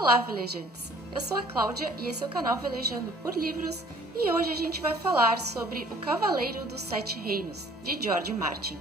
Olá, velejantes! Eu sou a Cláudia e esse é o canal Velejando por Livros e hoje a gente vai falar sobre O Cavaleiro dos Sete Reinos, de George Martin.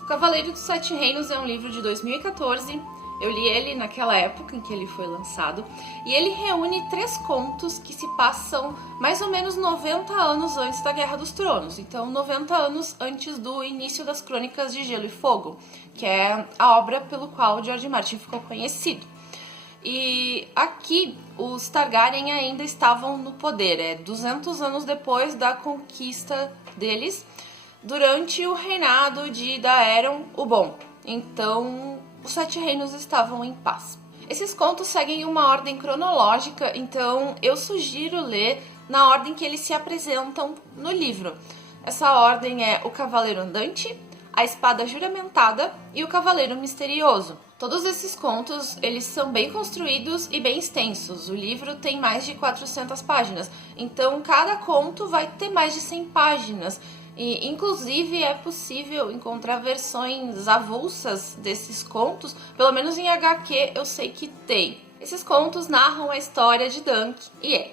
O Cavaleiro dos Sete Reinos é um livro de 2014. Eu li ele naquela época em que ele foi lançado e ele reúne 3 contos que se passam mais ou menos 90 anos antes da Guerra dos Tronos, então 90 anos antes do início das Crônicas de Gelo e Fogo, que é a obra pelo qual George Martin ficou conhecido. E aqui os Targaryen ainda estavam no poder, 200 anos depois da conquista deles, durante o reinado de Daeron o Bom. Então os Sete Reinos estavam em paz. Esses contos seguem uma ordem cronológica, então eu sugiro ler na ordem que eles se apresentam no livro. Essa ordem é o Cavaleiro Andante, a Espada Juramentada e o Cavaleiro Misterioso. Todos esses contos, eles são bem construídos e bem extensos. O livro tem mais de 400 páginas, então cada conto vai ter mais de 100 páginas. E, inclusive, é possível encontrar versões avulsas desses contos, pelo menos em HQ eu sei que tem. Esses contos narram a história de Dunk e Egg.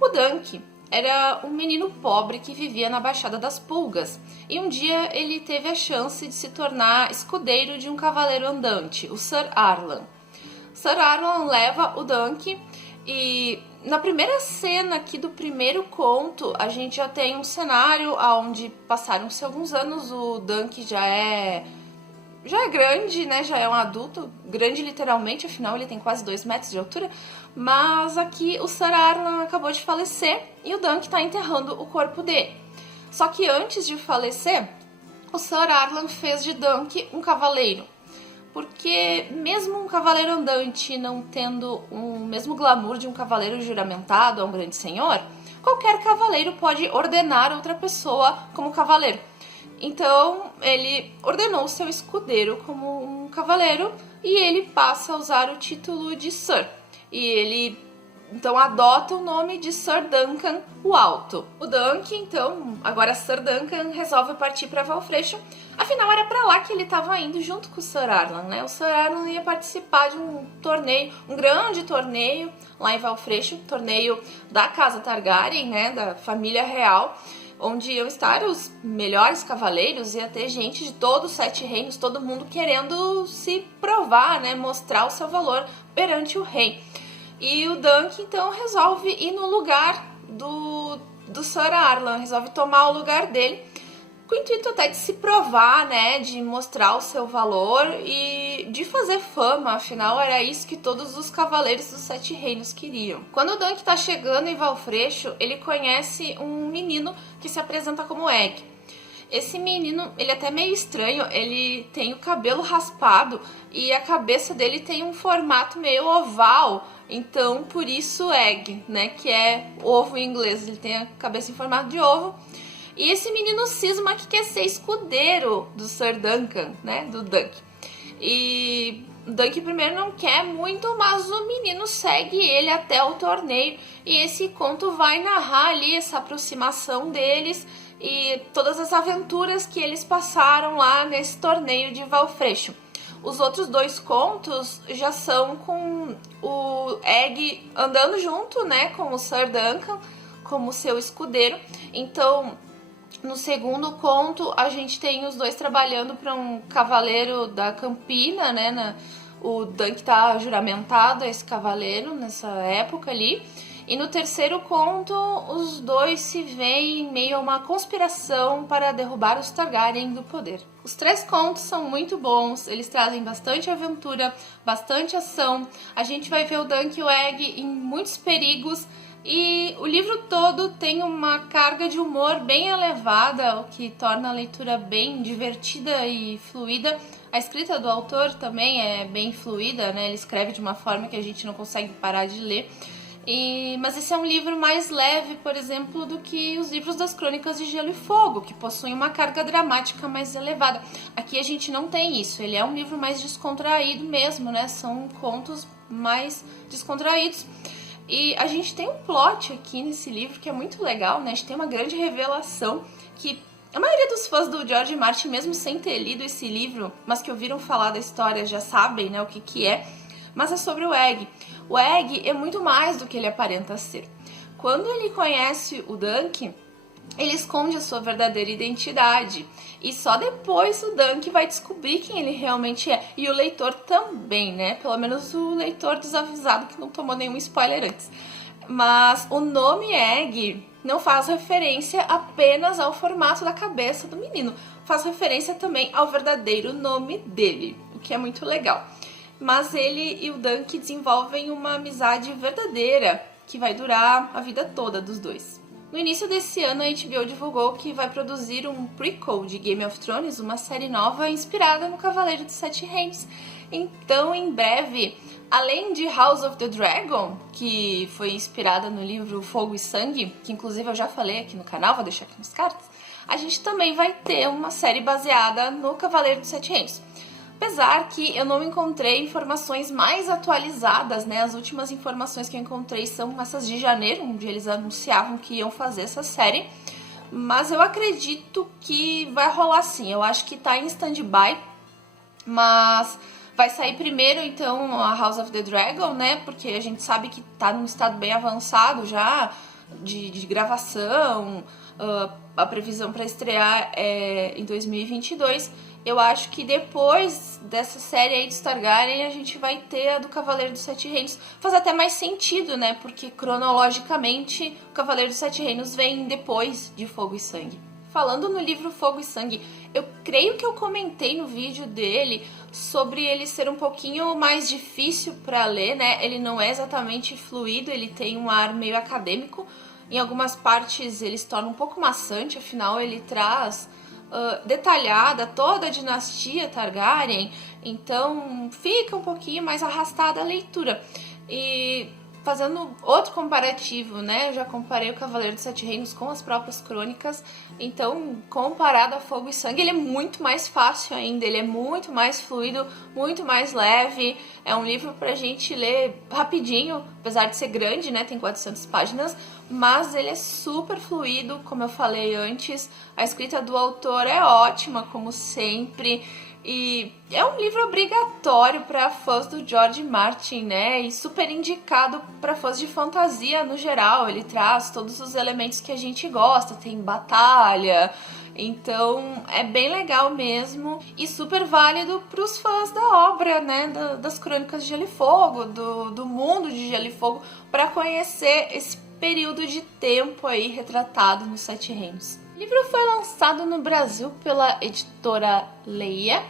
O Dunk era um menino pobre que vivia na Baixada das Pulgas, e um dia ele teve a chance de se tornar escudeiro de um cavaleiro andante, o Sir Arlan. Sir Arlan leva o Dunk e na primeira cena aqui do primeiro conto, a gente já tem um cenário onde passaram-se alguns anos, o Dunk já é grande, né? Já é um adulto, grande literalmente, afinal ele tem quase 2 metros de altura, mas aqui o Sir Arlan acabou de falecer e o Dunk está enterrando o corpo dele. Só que antes de falecer, o Sir Arlan fez de Dunk um cavaleiro. Porque mesmo um cavaleiro andante não tendo o mesmo glamour de um cavaleiro juramentado a um grande senhor, qualquer cavaleiro pode ordenar outra pessoa como cavaleiro. Então ele ordenou seu escudeiro como um cavaleiro e ele passa a usar o título de Sir. E ele então adota o nome de Sir Duncan o Alto. O Dunk, então, agora Sir Duncan, resolve partir para Valfreixo. Afinal, era para lá que ele estava indo junto com o Sir Arlan, né? O Sir Arlan ia participar de um torneio, um grande torneio lá em Valfreixo, torneio da Casa Targaryen, né? Da família real, onde iam estar os melhores cavaleiros, ia ter gente de todos os 7 reinos, todo mundo querendo se provar, né? Mostrar o seu valor perante o rei. E o Dunk, então, resolve ir no lugar do Sir Arlan, resolve tomar o lugar dele, com o intuito até de se provar, né, de mostrar o seu valor e de fazer fama, afinal era isso que todos os cavaleiros dos 7 reinos queriam. Quando o Dunk está chegando em Valfreixo, ele conhece um menino que se apresenta como Egg. Esse menino, ele é até meio estranho, ele tem o cabelo raspado e a cabeça dele tem um formato meio oval, então por isso Egg, né, que é ovo em inglês, ele tem a cabeça em formato de ovo. E esse menino cisma que quer ser escudeiro do Sir Duncan, né, do Dunk. E o Dunk primeiro não quer muito, mas o menino segue ele até o torneio e esse conto vai narrar ali essa aproximação deles e todas as aventuras que eles passaram lá nesse torneio de Valfreixo. Os outros 2 contos já são com o Egg andando junto, né, com o Sir Duncan como seu escudeiro. Então, no segundo conto, a gente tem os 2 trabalhando para um cavaleiro da Campina, né? O Dunk está juramentado a esse cavaleiro nessa época ali. E no terceiro conto, os 2 se veem em meio a uma conspiração para derrubar os Targaryen do poder. Os 3 contos são muito bons, eles trazem bastante aventura, bastante ação. A gente vai ver o Dunk e o Egg em muitos perigos. E o livro todo tem uma carga de humor bem elevada, o que torna a leitura bem divertida e fluida. A escrita do autor também é bem fluida, né? Ele escreve de uma forma que a gente não consegue parar de ler. Mas esse é um livro mais leve, por exemplo, do que os livros das Crônicas de Gelo e Fogo, que possuem uma carga dramática mais elevada. Aqui a gente não tem isso, ele é um livro mais descontraído mesmo, né? São contos mais descontraídos. E a gente tem um plot aqui nesse livro que é muito legal, né? A gente tem uma grande revelação que A maioria dos fãs do George Martin, mesmo sem ter lido esse livro, mas que ouviram falar da história, já sabem, né, o que é. Mas é sobre o Egg. O Egg é muito mais do que ele aparenta ser. Quando ele conhece o Dunk, ele esconde a sua verdadeira identidade. E só depois o Dunk vai descobrir quem ele realmente é. E o leitor também, né? Pelo menos o leitor desavisado que não tomou nenhum spoiler antes. Mas o nome Egg não faz referência apenas ao formato da cabeça do menino. Faz referência também ao verdadeiro nome dele, o que é muito legal. Mas ele e o Dunk desenvolvem uma amizade verdadeira que vai durar a vida toda dos dois. No início desse ano, a HBO divulgou que vai produzir um prequel de Game of Thrones, uma série nova inspirada no Cavaleiro dos Sete Reinos. Então, em breve, além de House of the Dragon, que foi inspirada no livro Fogo e Sangue, que inclusive eu já falei aqui no canal, vou deixar aqui nos cards, a gente também vai ter uma série baseada no Cavaleiro dos Sete Reinos. Apesar que eu não encontrei informações mais atualizadas, né? As últimas informações que eu encontrei são essas de janeiro, onde eles anunciavam que iam fazer essa série. Mas eu acredito que vai rolar sim. Eu acho que tá em stand-by, mas vai sair primeiro, então, a House of the Dragon, né? Porque a gente sabe que tá num estado bem avançado já de gravação. A previsão para estrear é em 2022. Eu acho que depois dessa série aí de Targaryen, a gente vai ter a do Cavaleiro dos Sete Reinos. Faz até mais sentido, né? Porque cronologicamente o Cavaleiro dos Sete Reinos vem depois de Fogo e Sangue. Falando no livro Fogo e Sangue, eu creio que eu comentei no vídeo dele sobre ele ser um pouquinho mais difícil para ler, né? Ele não é exatamente fluido, ele tem um ar meio acadêmico. Em algumas partes ele se torna um pouco maçante, afinal ele traz detalhada toda a dinastia Targaryen, então fica um pouquinho mais arrastada a leitura. E fazendo outro comparativo, né? Eu já comparei o Cavaleiro dos Sete Reinos com as próprias crônicas, então comparado a Fogo e Sangue, ele é muito mais fácil ainda, ele é muito mais fluido, muito mais leve. É um livro pra gente ler rapidinho, apesar de ser grande, né? Tem 400 páginas, mas ele é super fluido, como eu falei antes. A escrita do autor é ótima, como sempre. E é um livro obrigatório para fãs do George Martin, né? E super indicado para fãs de fantasia no geral. Ele traz todos os elementos que a gente gosta, tem batalha. Então é bem legal mesmo e super válido para os fãs da obra, né? Das Crônicas de Gelo e Fogo, do mundo de Gelo e Fogo, para conhecer esse período de tempo aí retratado nos Sete Reinos. O livro foi lançado no Brasil pela editora Leia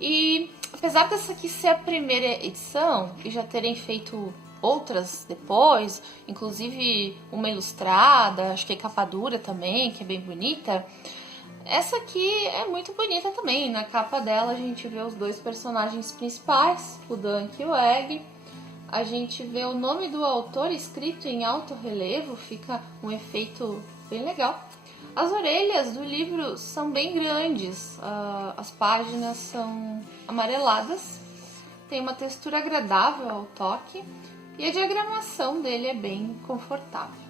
e apesar dessa aqui ser a primeira edição e já terem feito outras depois, inclusive uma ilustrada, acho que é capa dura também, que é bem bonita, essa aqui é muito bonita também. Na capa dela a gente vê os dois personagens principais, o Dunk e o Egg. A gente vê o nome do autor escrito em alto relevo, fica um efeito bem legal. As orelhas do livro são bem grandes, as páginas são amareladas, tem uma textura agradável ao toque e a diagramação dele é bem confortável.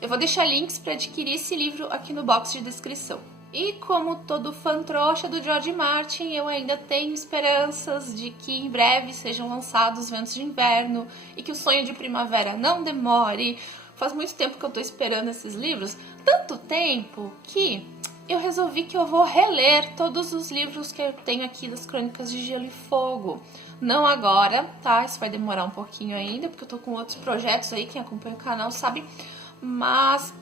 Eu vou deixar links para adquirir esse livro aqui no box de descrição. E como todo fã trouxa do George Martin, eu ainda tenho esperanças de que em breve sejam lançados Ventos de Inverno e que o Sonho de Primavera não demore. Faz muito tempo que eu tô esperando esses livros, tanto tempo que eu resolvi que eu vou reler todos os livros que eu tenho aqui das Crônicas de Gelo e Fogo. Não agora, tá? Isso vai demorar um pouquinho ainda, porque eu tô com outros projetos aí, quem acompanha o canal sabe, mas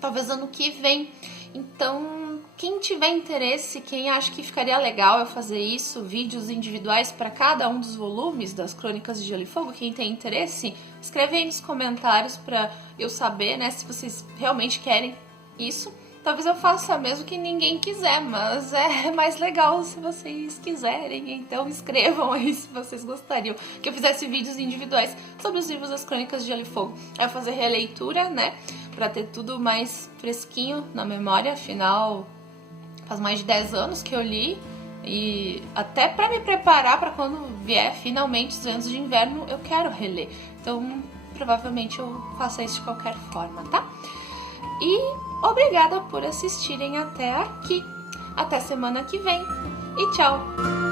talvez ano que vem. Então, quem tiver interesse, quem acha que ficaria legal eu fazer isso, vídeos individuais para cada um dos volumes das Crônicas de Gelo e Fogo, quem tem interesse, escreve aí nos comentários para eu saber, né, se vocês realmente querem isso. Talvez eu faça mesmo que ninguém quiser, mas é mais legal se vocês quiserem, então escrevam aí se vocês gostariam que eu fizesse vídeos individuais sobre os livros das Crônicas de Gelo e Fogo. Aí eu fazer releitura, né, pra ter tudo mais fresquinho na memória, afinal faz mais de 10 anos que eu li e até pra me preparar pra quando vier finalmente os Ventos de Inverno eu quero reler. Então provavelmente eu faço isso de qualquer forma, tá? E obrigada por assistirem até aqui. Até semana que vem e tchau!